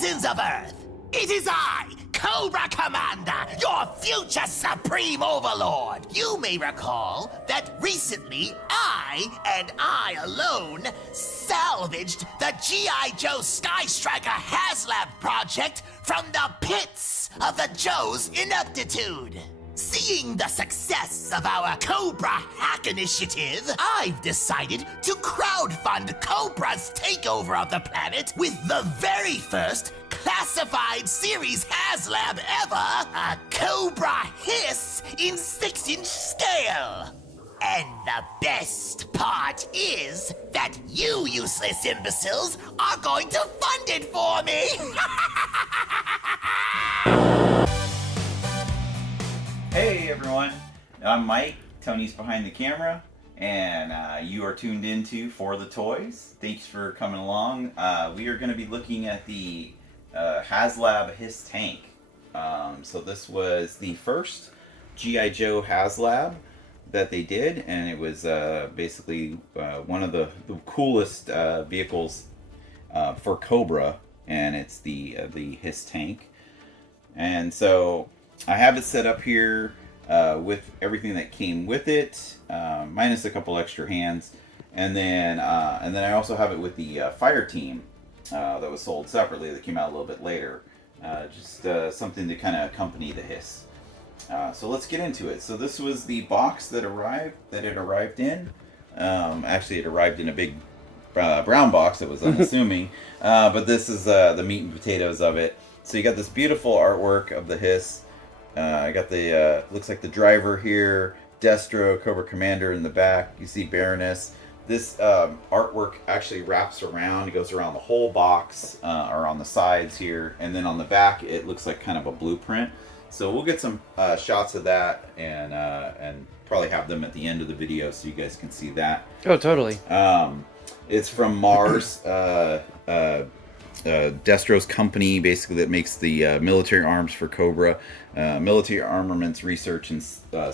citizens of Earth! It is I, Cobra Commander, your future supreme overlord! You may recall that recently I, and I alone, salvaged the G.I. Joe Sky Striker Haslab project from the pits of the Joe's ineptitude. Seeing the success of our Cobra Hack Initiative, I've decided to crowdfund Cobra's takeover of the planet with the very first classified series HasLab ever, a Cobra HISS in 6-inch scale. And the best part is that you useless imbeciles are going to fund it for me! Hey everyone, I'm Mike, Tony's behind the camera, and you are tuned into For the Toys. Thanks for coming along. We are going to be looking at the Haslab HISS tank. So this was the first G.I. Joe Haslab that they did, and it was basically one of the coolest vehicles for Cobra, and it's the HISS tank. And so I have it set up here with everything that came with it, minus a couple extra hands, and then I also have it with the fire team that was sold separately that came out a little bit later. Just something to kind of accompany the HISS. So let's get into it. So this was the box that it arrived in. Actually, it arrived in a big brown box that was unassuming, but this is the meat and potatoes of it. So you got this beautiful artwork of the HISS. I got the, looks like the driver here, Destro, Cobra Commander in the back. You see Baroness. This artwork actually wraps around. It goes around the whole box, or on the sides here. And then on the back, it looks like kind of a blueprint. So we'll get some shots of that and probably have them at the end of the video so you guys can see that. Oh, totally. It's from Mars. Destro's company, basically, that makes the military arms for Cobra, Military Armaments Research and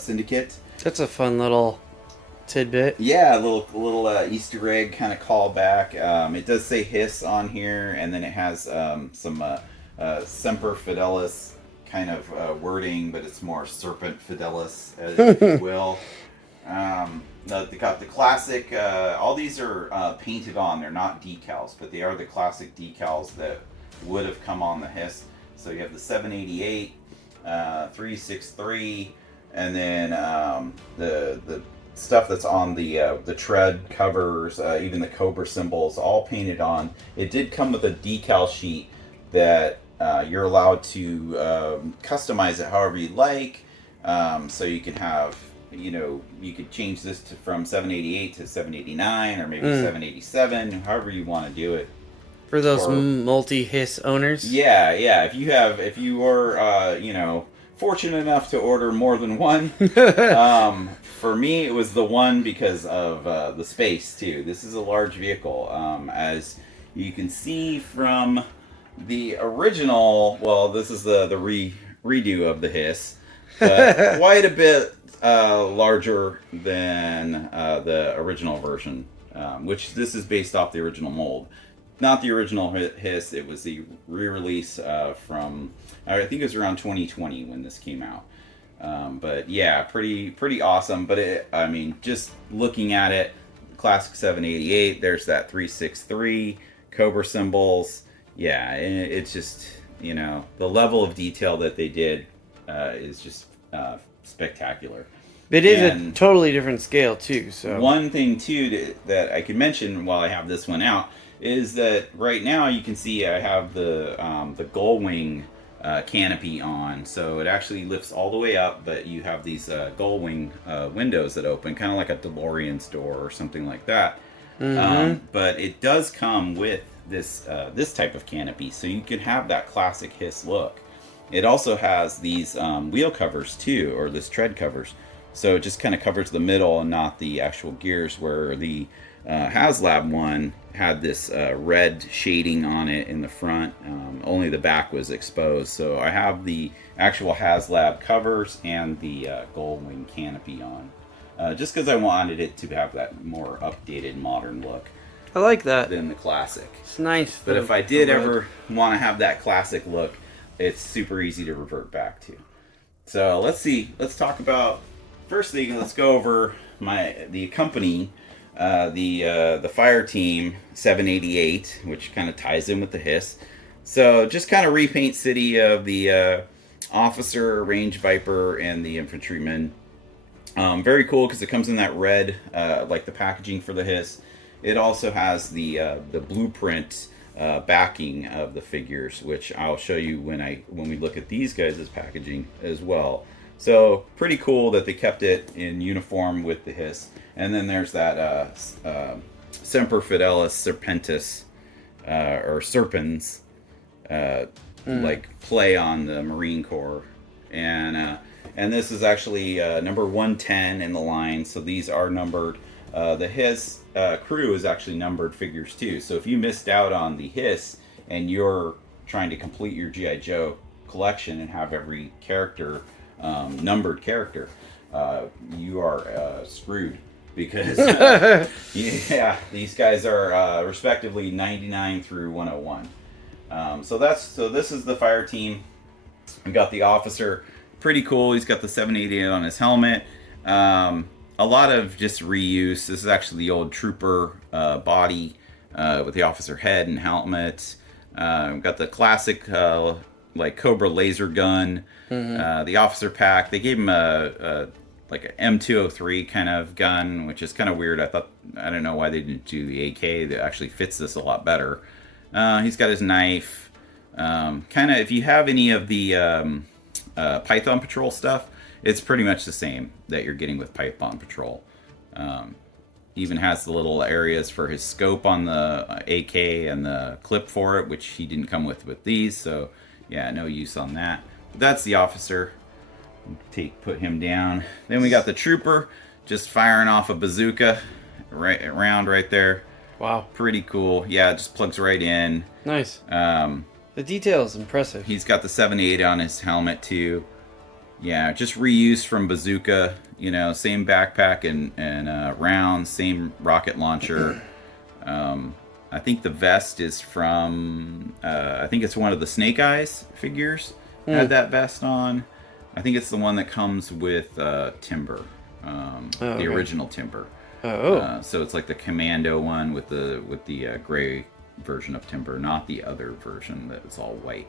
Syndicate. That's a fun little tidbit. Yeah, a little Easter egg kind of callback. It does say HISS on here, and then it has some Semper Fidelis kind of wording, but it's more Serpent Fidelis, if you will. They got the classic, all these are painted on, they're not decals, but they are the classic decals that would have come on the HISS. So you have the 788, 363, and then the stuff that's on the tread covers, even the Cobra symbols, all painted on. It did come with a decal sheet that you're allowed to customize it however you like, so you can have, you know, you could change this from 788 to 789 or maybe 787, however you want to do it. For those multi-HISS owners? Yeah. If you were, you know, fortunate enough to order more than one. For me, it was the one because of the space, too. This is a large vehicle. As you can see from the original, well, this is the redo of the HISS, but quite a bit larger than the original version, which this is based off the original mold. Not the original HISS, it was the re-release from, I think it was around 2020 when this came out. But yeah, pretty awesome. But I mean, just looking at it, classic 788, there's that 363, Cobra symbols. Yeah, it's just, you know, the level of detail that they did is just spectacular. It is a totally different scale too. So one thing too that I could mention while I have this one out is that right now you can see I have the gull wing canopy on, so it actually lifts all the way up, but you have these gull wing windows that open, kind of like a DeLorean's door or something like that. But it does come with this type of canopy, so you can have that classic HISS look. It also has these wheel covers too, or this tread covers. So it just kind of covers the middle and not the actual gears, where the Haslab one had this red shading on it in the front. Only the back was exposed. So I have the actual Haslab covers and the gull wing canopy on. Just because I wanted it to have that more updated, modern look. I like that. than the classic. It's nice. But if I did ever want to have that classic look, it's super easy to revert back to. So let's see. Let's talk about first thing. Let's go over the company, the fire team 788, which kind of ties in with the Hiss. So just kind of repaint city of the officer, range viper, and the infantryman. Very cool because it comes in that red, like the packaging for the Hiss. It also has the blueprint backing of the figures, which I'll show you when we look at these guys' packaging as well. So pretty cool that they kept it in uniform with the Hiss. And then there's that Semper Fidelis Serpentis or Serpens like play on the Marine Corps, and this is actually number 110 in the line. So these are numbered. The Hiss crew is actually numbered figures too. So if you missed out on the Hiss and you're trying to complete your G.I. Joe collection and have every character numbered character, you are screwed, because yeah, these guys are respectively 99 through 101. So this is the fire team. We got the officer, pretty cool. He's got the 788 on his helmet. A lot of just reuse. This is actually the old trooper body with the officer head and helmet. We've got the classic like Cobra laser gun. The officer pack. They gave him a like an M203 kind of gun, which is kind of weird. I don't know why they didn't do the AK. That actually fits this a lot better. He's got his knife. Kind of, if you have any of the Python Patrol stuff, it's pretty much the same that you're getting with Python Patrol. Even has the little areas for his scope on the AK and the clip for it, which he didn't come with these. So yeah, no use on that. But that's the officer. Put him down. Then we got the trooper just firing off a bazooka round right there. Wow. Pretty cool. Yeah, it just plugs right in. Nice. The detail is impressive. He's got the 7.8 on his helmet too. Yeah, just reused from bazooka. You know, same backpack and rounds, same rocket launcher. I think the vest is from, I think it's one of the Snake Eyes figures. Had that vest on. I think it's the one that comes with Timber, the original Timber. So it's like the Commando one with the gray version of Timber, not the other version that is all white.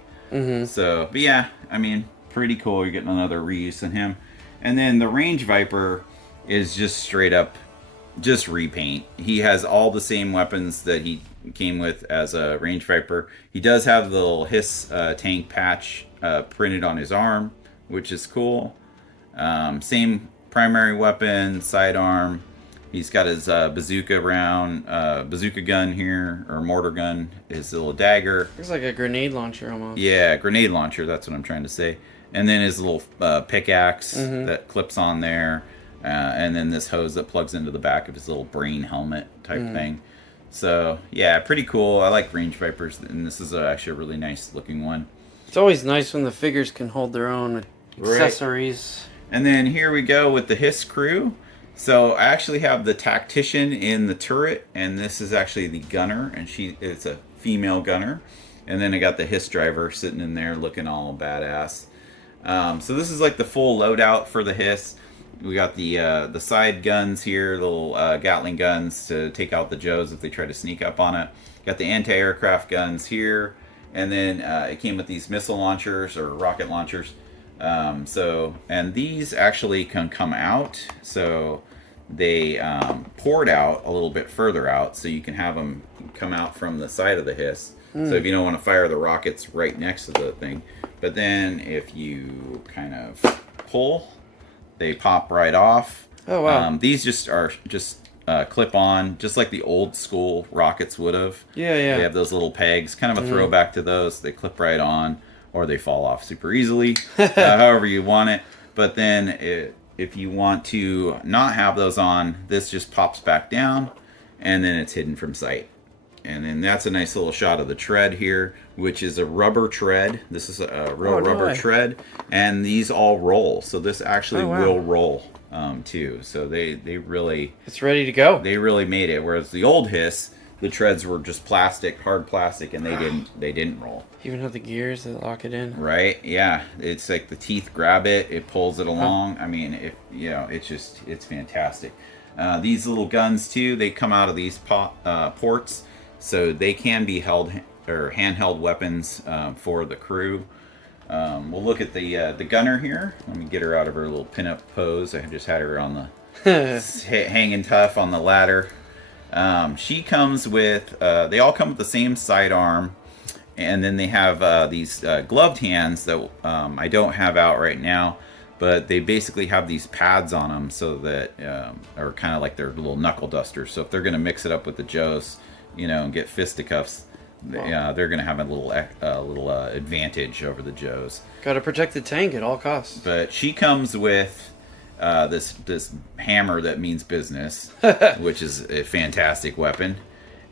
So, but yeah, I mean, pretty cool. You're getting another reuse in him. And then the Range Viper is just straight up, just repaint. He has all the same weapons that he came with as a Range Viper. He does have the little Hiss tank patch printed on his arm, which is cool. Same primary weapon, sidearm. He's got his bazooka gun here, or mortar gun, his little dagger. Looks like a grenade launcher almost. Yeah, grenade launcher, that's what I'm trying to say. And then his little pickaxe that clips on there. And then this hose that plugs into the back of his little brain helmet type thing. So, yeah, pretty cool. I like Range Vipers, and this is actually a really nice looking one. It's always nice when the figures can hold their own accessories. And then here we go with the Hiss crew. So I actually have the tactician in the turret, and this is actually the gunner, and it's a female gunner. And then I got the Hiss driver sitting in there looking all badass. So this is like the full loadout for the Hiss. We got the side guns here, little Gatling guns to take out the Joes if they try to sneak up on it. Got the anti-aircraft guns here, and then it came with these missile launchers or rocket launchers. And these actually can come out, so they poured out a little bit further out, so you can have them come out from the side of the Hiss. So if you don't want to fire the rockets right next to the thing, but then if you kind of pull, they pop right off. Oh wow! These are clip on, just like the old school rockets would have. Yeah. They have those little pegs, kind of a throwback to those. They clip right on, or they fall off super easily, however you want it. But then if you want to not have those on, this just pops back down, and then it's hidden from sight. And then that's a nice little shot of the tread here, which is a rubber tread. This is a real rubber tread, and these all roll. So this actually will roll too. So they really... It's ready to go. They really made it. Whereas the old Hiss, the treads were just plastic, hard plastic, and they didn't roll. Even have the gears that lock it in. Right? Yeah. It's like the teeth grab it, it pulls it along. I mean, it's fantastic. These little guns too, they come out of these ports, so they can be held or handheld weapons for the crew. We'll look at the gunner here. Let me get her out of her little pinup pose. I just had her on the hanging tough on the ladder. She comes with, they all come with the same sidearm, and then they have these gloved hands that I don't have out right now, but they basically have these pads on them so that are kind of like their little knuckle dusters. So if they're going to mix it up with the Joes, and get fisticuffs, they're going to have a little advantage over the Joes. Got to protect the tank at all costs. But she comes with this hammer that means business, which is a fantastic weapon.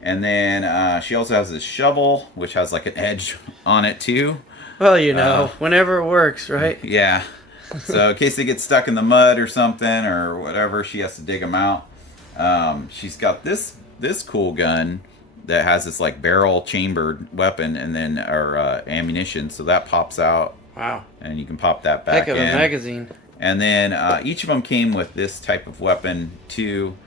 And then she also has this shovel, which has like an edge on it too. Well, whenever it works, right? Yeah. So in case they get stuck in the mud or something or whatever, she has to dig them out. She's got this cool gun that has this like barrel chambered weapon and then ammunition, so that pops out. Wow. And you can pop that back in. Heck of a magazine. And then each of them came with this type of weapon too.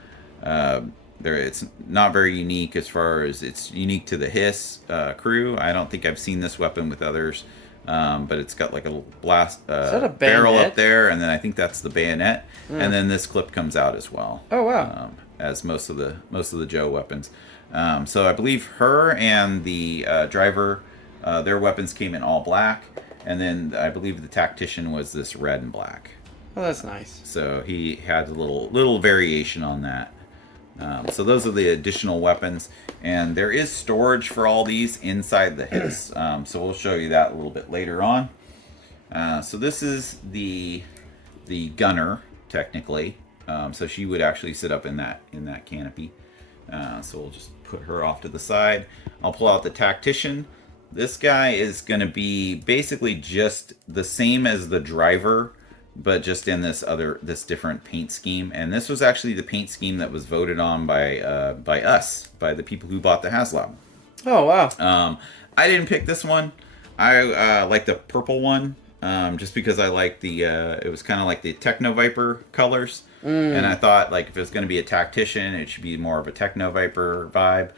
It's not very unique as far as it's unique to the HISS crew. I don't think I've seen this weapon with others, but it's got like a blast Is that a barrel bayonet? up there, and then I think that's the bayonet. And then this clip comes out as well. Oh wow! As most of the Joe weapons. So I believe her and the driver, their weapons came in all black, and then I believe the tactician was this red and black. Oh, that's nice. So he had a little variation on that. So those are the additional weapons, and there is storage for all these inside the HISS. So we'll show you that a little bit later on. So this is the gunner technically. So she would actually sit up in that canopy. So we'll just put her off to the side. I'll pull out the tactician. This guy is going to be basically just the same as the driver, but just in this different paint scheme. And this was actually the paint scheme that was voted on by us, by the people who bought the Haslab. Oh wow! I didn't pick this one. I like the purple one, just because I like it was kind of like the Techno Viper colors. And I thought, like, if it's going to be a tactician, it should be more of a Techno Viper vibe.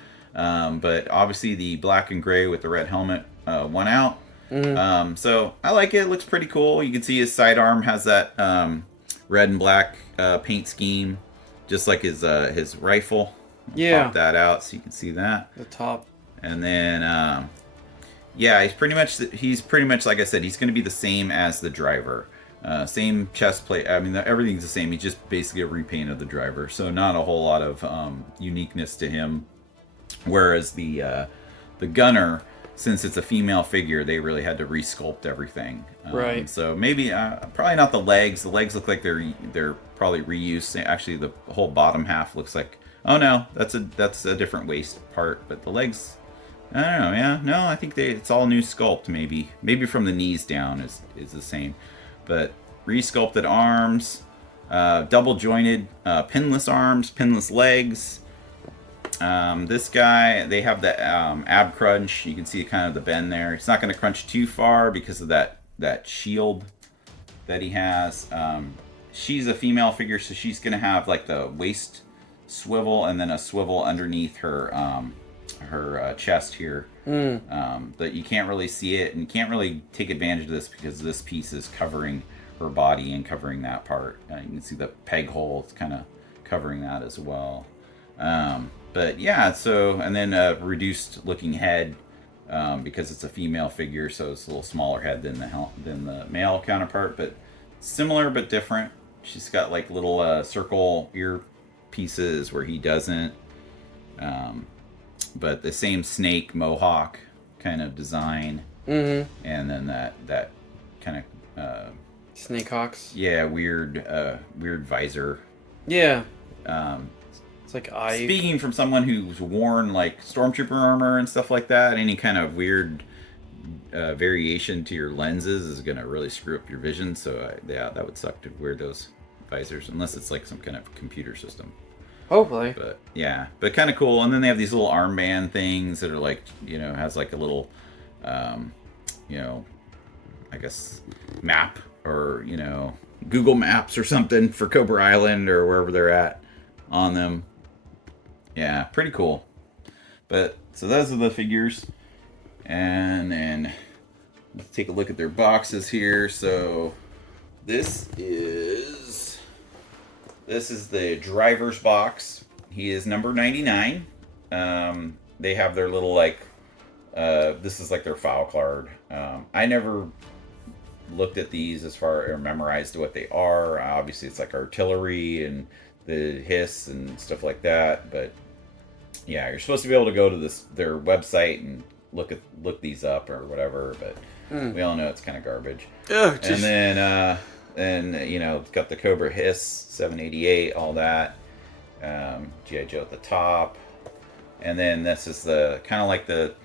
But obviously the black and gray with the red helmet won out. So I like it. It looks pretty cool. You can see his sidearm has that red and black paint scheme, just like his rifle. Yeah. Pop that out so you can see that. The top. And then, yeah, he's pretty much like I said, he's going to be the same as the driver. Same chest plate. I mean, everything's the same. He's just basically a repaint of the driver, so not a whole lot of uniqueness to him. Whereas the gunner, since it's a female figure, they really had to resculpt everything. Right. So maybe probably not the legs. The legs look like they're probably reused. Actually, the whole bottom half looks like. Oh no, that's a different waist part. But the legs, I don't know. Yeah, no, I think it's all new sculpt. Maybe from the knees down is the same. But re-sculpted arms, double jointed, pinless arms, pinless legs. This guy, they have the ab crunch. You can see kind of the bend there. It's not going to crunch too far because of that shield that he has. She's a female figure, so she's going to have like the waist swivel and then a swivel underneath her chest here. But you can't really see it, and you can't really take advantage of this because this piece is covering her body and covering that part. You can see the peg hole. It's kind of covering that as well. But yeah, so, and then a reduced looking head because it's a female figure, so it's a little smaller head than the male counterpart, but similar but different. She's got like little circle ear pieces where he doesn't. But the same snake mohawk kind of design. And then that kind of Snake hawks. Yeah, weird visor. Yeah. It's like eye. Speaking from someone who's worn like stormtrooper armor and stuff like that, any kind of weird variation to your lenses is gonna really screw up your vision. So yeah, that would suck to wear those visors unless it's like some kind of computer system. Hopefully. But yeah, but kind of cool. And then they have these little armband things that are like, has like a little, I guess map or, Google Maps or something for Cobra Island or wherever they're at on them. Yeah, pretty cool. But so those are the figures. And then let's take a look at their boxes here. So this is the driver's box. He is number 99. They have their little this is like their file card. I never looked at these as far or memorized what they are. Obviously, it's like artillery and the hiss and stuff like that. But yeah, you're supposed to be able to go to their website and look these up or whatever. But we all know it's kind of garbage. Oh, and then it's got the Cobra HISS 788, all that. G.I. Joe at the top, and then this is the kind of like the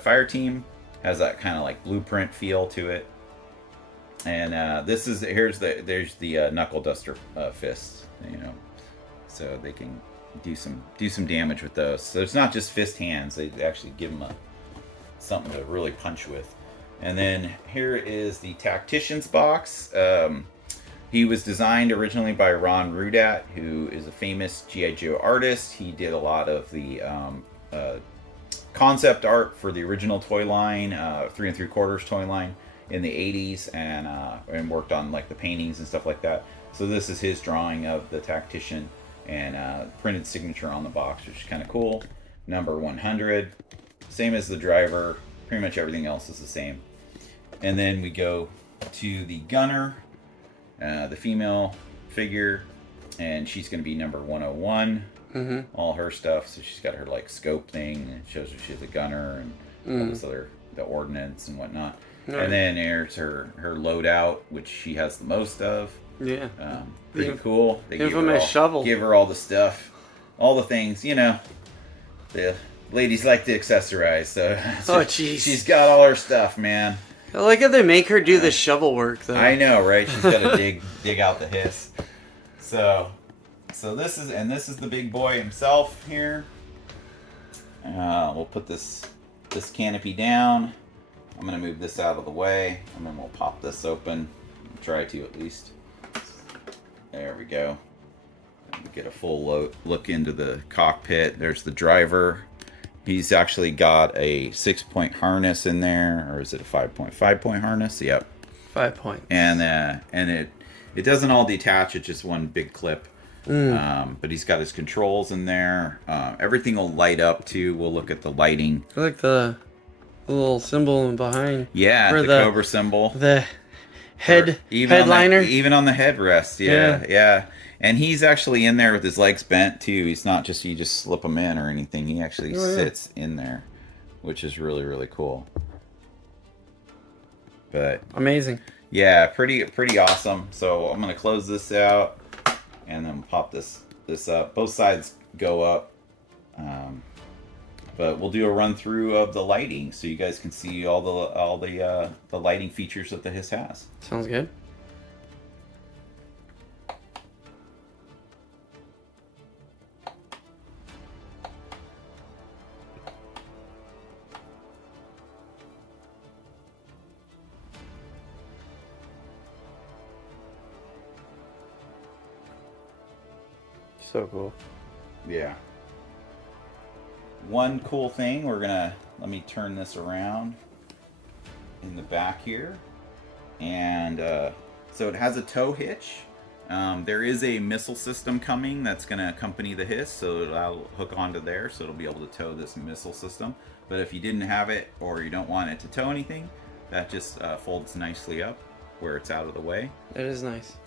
fire team has that kind of like blueprint feel to it. And there's the knuckle duster fists, so they can do some damage with those. So it's not just fist hands; they actually give them something to really punch with. And then here is the Tactician's box. He was designed originally by Ron Rudat, who is a famous G.I. Joe artist. He did a lot of the concept art for the original toy line, 3 3/4 toy line in the 80s, and worked on like the paintings and stuff like that. So this is his drawing of the Tactician and printed signature on the box, which is kind of cool. Number 100, same as the driver. Pretty much everything else is the same. And then we go to the gunner, the female figure, and she's going to be number 101. Mm-hmm. All her stuff. So she's got her like scope thing. And it shows her she's a gunner and all this other the ordnance and whatnot. Right. And then there's her loadout, which she has the most of. Yeah. Pretty cool. They give her a shovel. Give her all the stuff, all the things. The ladies like to accessorize. So jeez. She's got all her stuff, man. I like how they make her do the shovel work, though. I know, right? She's got to dig out the hiss. So this is the big boy himself here. We'll put this canopy down. I'm gonna move this out of the way, and then we'll pop this open. Try to at least. There we go. We get a full look into the cockpit. There's the driver. He's actually got a 6-point harness in there, or is it a 5-point harness? Yep. 5 points. And it doesn't all detach. It's just one big clip. But he's got his controls in there. Everything will light up too. We'll look at the lighting. I like the little symbol behind. Yeah, the Cobra symbol. The headliner. Even on the headrest. Yeah. And he's actually in there with his legs bent too. He's not just, you just slip him in or anything. He actually sits in there, which is really, really cool. But amazing. Yeah, pretty awesome. So I'm gonna close this out and then pop this up. Both sides go up. But we'll do a run through of the lighting so you guys can see all the lighting features that the HISS has. Sounds good. So cool. Yeah. One cool thing, let me turn this around in the back here. And so it has a tow hitch. There is a missile system coming that's going to accompany the HISS, so it'll hook onto there, so it'll be able to tow this missile system. But if you didn't have it, or you don't want it to tow anything, that just folds nicely up where it's out of the way. That is nice.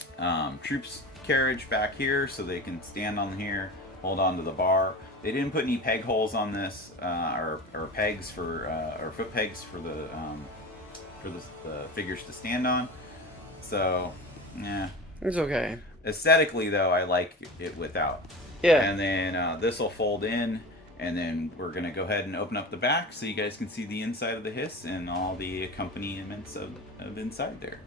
Troops carriage back here, so they can stand on here, hold on to the bar. They didn't put any peg holes on this, or pegs or foot pegs for the figures to stand on. So, yeah. It's okay. Aesthetically, though, I like it without. Yeah. And then this will fold in, and then we're gonna go ahead and open up the back so you guys can see the inside of the HISS and all the accompaniments of inside there.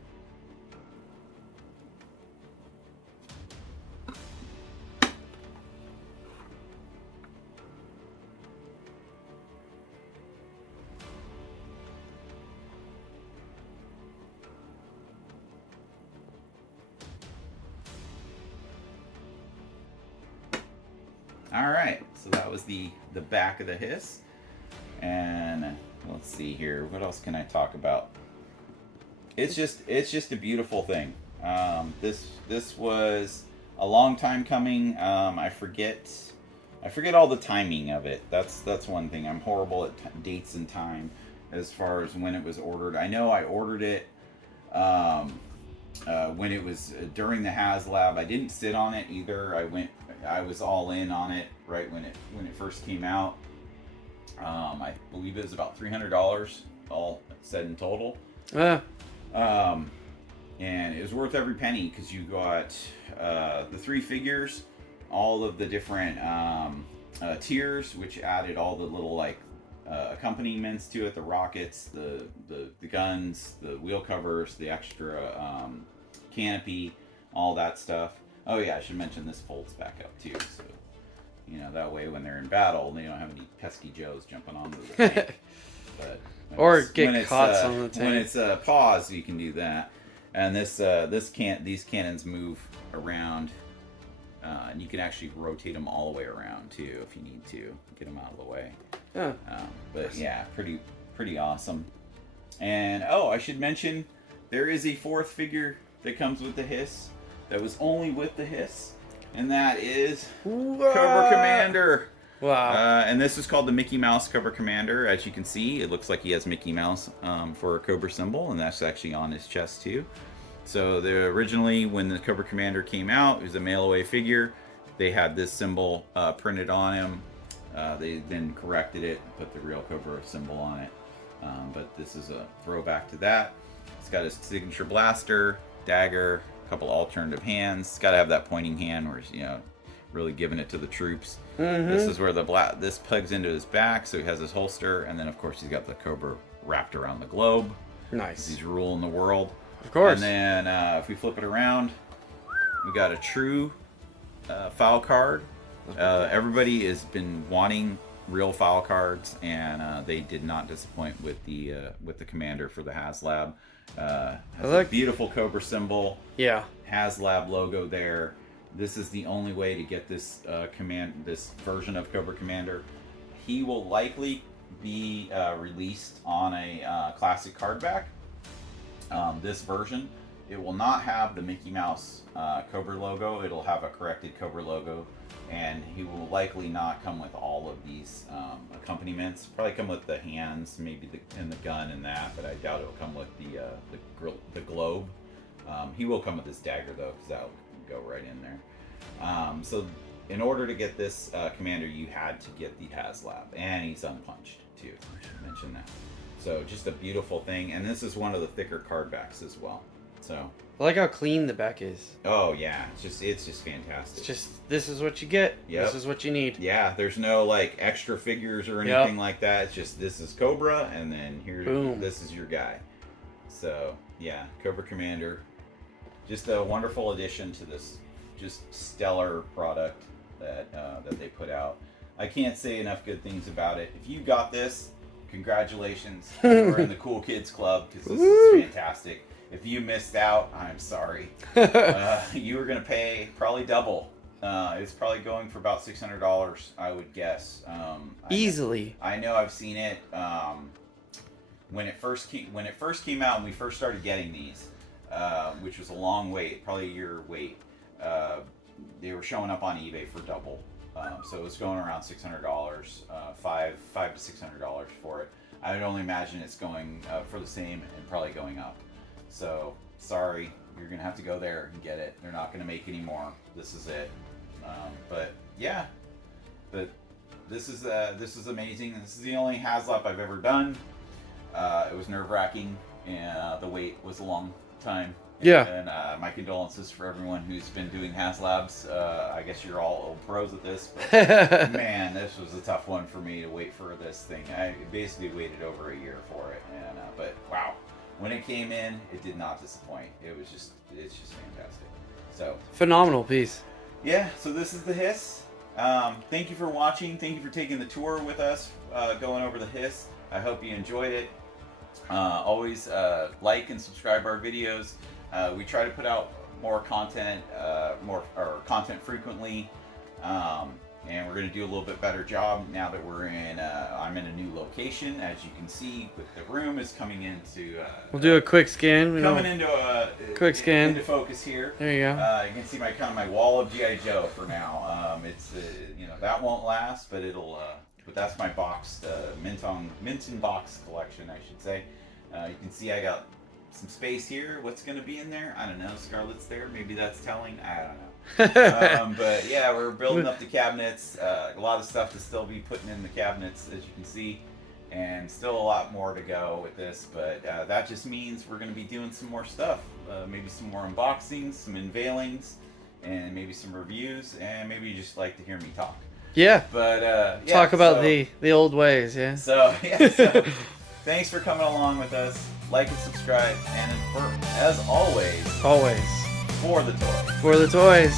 All right, so that was the back of the Hiss, and let's see here. What else can I talk about? It's just a beautiful thing. This was a long time coming. I forget all the timing of it. That's one thing. I'm horrible at dates and time as far as when it was ordered. I know I ordered it when it was during the Haslab. I didn't sit on it either. I was all in on it right when it first came out. I believe it was about $300 all said in total. And it was worth every penny because you got the 3 figures, all of the different tiers, which added all the little like accompaniments to it, the rockets, the guns, the wheel covers, the extra canopy, all that stuff. Oh yeah, I should mention this folds back up too, so you know that way when they're in battle, they don't have any pesky Joes jumping onto the tank. But or get caught on the tank. When it's paused, you can do that. And these cannons move around, and you can actually rotate them all the way around too if you need to get them out of the way. Yeah. But yeah, pretty awesome. And oh, I should mention there is a 4th figure that comes with the Hiss that was only with the Hiss, and that is Cobra Commander. Wow. And this is called the Mickey Mouse Cobra Commander. As you can see, it looks like he has Mickey Mouse for a Cobra symbol, and that's actually on his chest too. So originally, when the Cobra Commander came out, it was a mail-away figure. They had this symbol printed on him. They then corrected it, put the real Cobra symbol on it. But this is a throwback to that. It's got his signature blaster, dagger, a couple alternative hands. It's got to have that pointing hand where he's, really giving it to the troops. This is where this plugs into his back, so he has his holster, and then of course he's got the Cobra wrapped around the globe. Nice. He's ruling the world. Of course. And then if we flip it around, we got a true file card. Everybody has been wanting real file cards, and they did not disappoint with the Commander for the Haslab. Has a beautiful Cobra symbol. Yeah. Haslab logo there. This is the only way to get this this version of Cobra Commander. He will likely be released on a classic cardback. This version, it will not have the Mickey Mouse Cobra logo. It'll have a corrected Cobra logo, and he will likely not come with all of these accompaniments. Probably come with the hands, maybe and the gun and that, but I doubt it'll come with the globe. He will come with his dagger though, because that'll go right in there. So in order to get this Commander, you had to get the Haslab, and he's unpunched too. I should mention that. So just a beautiful thing, and this is one of the thicker card backs as well. So I like how clean the back is. Oh yeah, it's just fantastic. It's just, this is what you get. Yep. This is what you need. Yeah, there's no like extra figures or anything like that. It's just, this is Cobra, and then here, this is your guy. So yeah, Cobra Commander, just a wonderful addition to this just stellar product that they put out. I can't say enough good things about it. If you got this, congratulations. You're in the cool kids club, because this is fantastic. If you missed out, I'm sorry. You were going to pay probably double. It's probably going for about $600, I would guess. Easily. I know I've seen it when it first came out, and we first started getting these, which was a long wait, probably a year wait. They were showing up on eBay for double. So it was going around $600, $500 to $600 for it. I would only imagine it's going for the same and probably going up. So sorry, you're gonna have to go there and get it. They're not gonna make any more. This is it. But yeah, but this is amazing. This is the only Haslab I've ever done. It was nerve-wracking, and the wait was a long time. Yeah. And my condolences for everyone who's been doing Haslabs. I guess you're all old pros at this, but man, this was a tough one for me to wait for this thing. I basically waited over a year for it, and but wow, when it came in, it did not disappoint. It's just fantastic. So phenomenal piece. Yeah. So this is the Hiss. Thank you for watching. Thank you for taking the tour with us, going over the Hiss. I hope you enjoyed it. Always like and subscribe our videos. We try to put out more content, content frequently. and we're going to do a little bit better job now that we're in. I'm in a new location, as you can see. With the room is coming into. We'll do a quick scan. Coming into a quick scan into focus here. There you go. You can see my wall of GI Joe for now. It's that won't last, but it'll. But that's my boxed mint and box collection, I should say. You can see I got some space here. What's going to be in there? I don't know. Scarlet's there. Maybe that's telling. I don't know. But yeah, we're building up the cabinets. A lot of stuff to still be putting in the cabinets, as you can see, and still a lot more to go with this. But that just means we're going to be doing some more stuff. Maybe some more unboxings, some unveilings, and maybe some reviews. And maybe you just like to hear me talk. Yeah. But yeah, talk about the old ways. Yeah. So yeah. Thanks for coming along with us. Like and subscribe, and as always, for the toys. For the toys.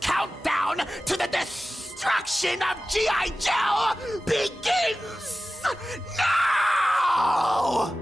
Countdown to the destruction of G.I. Joe begins now!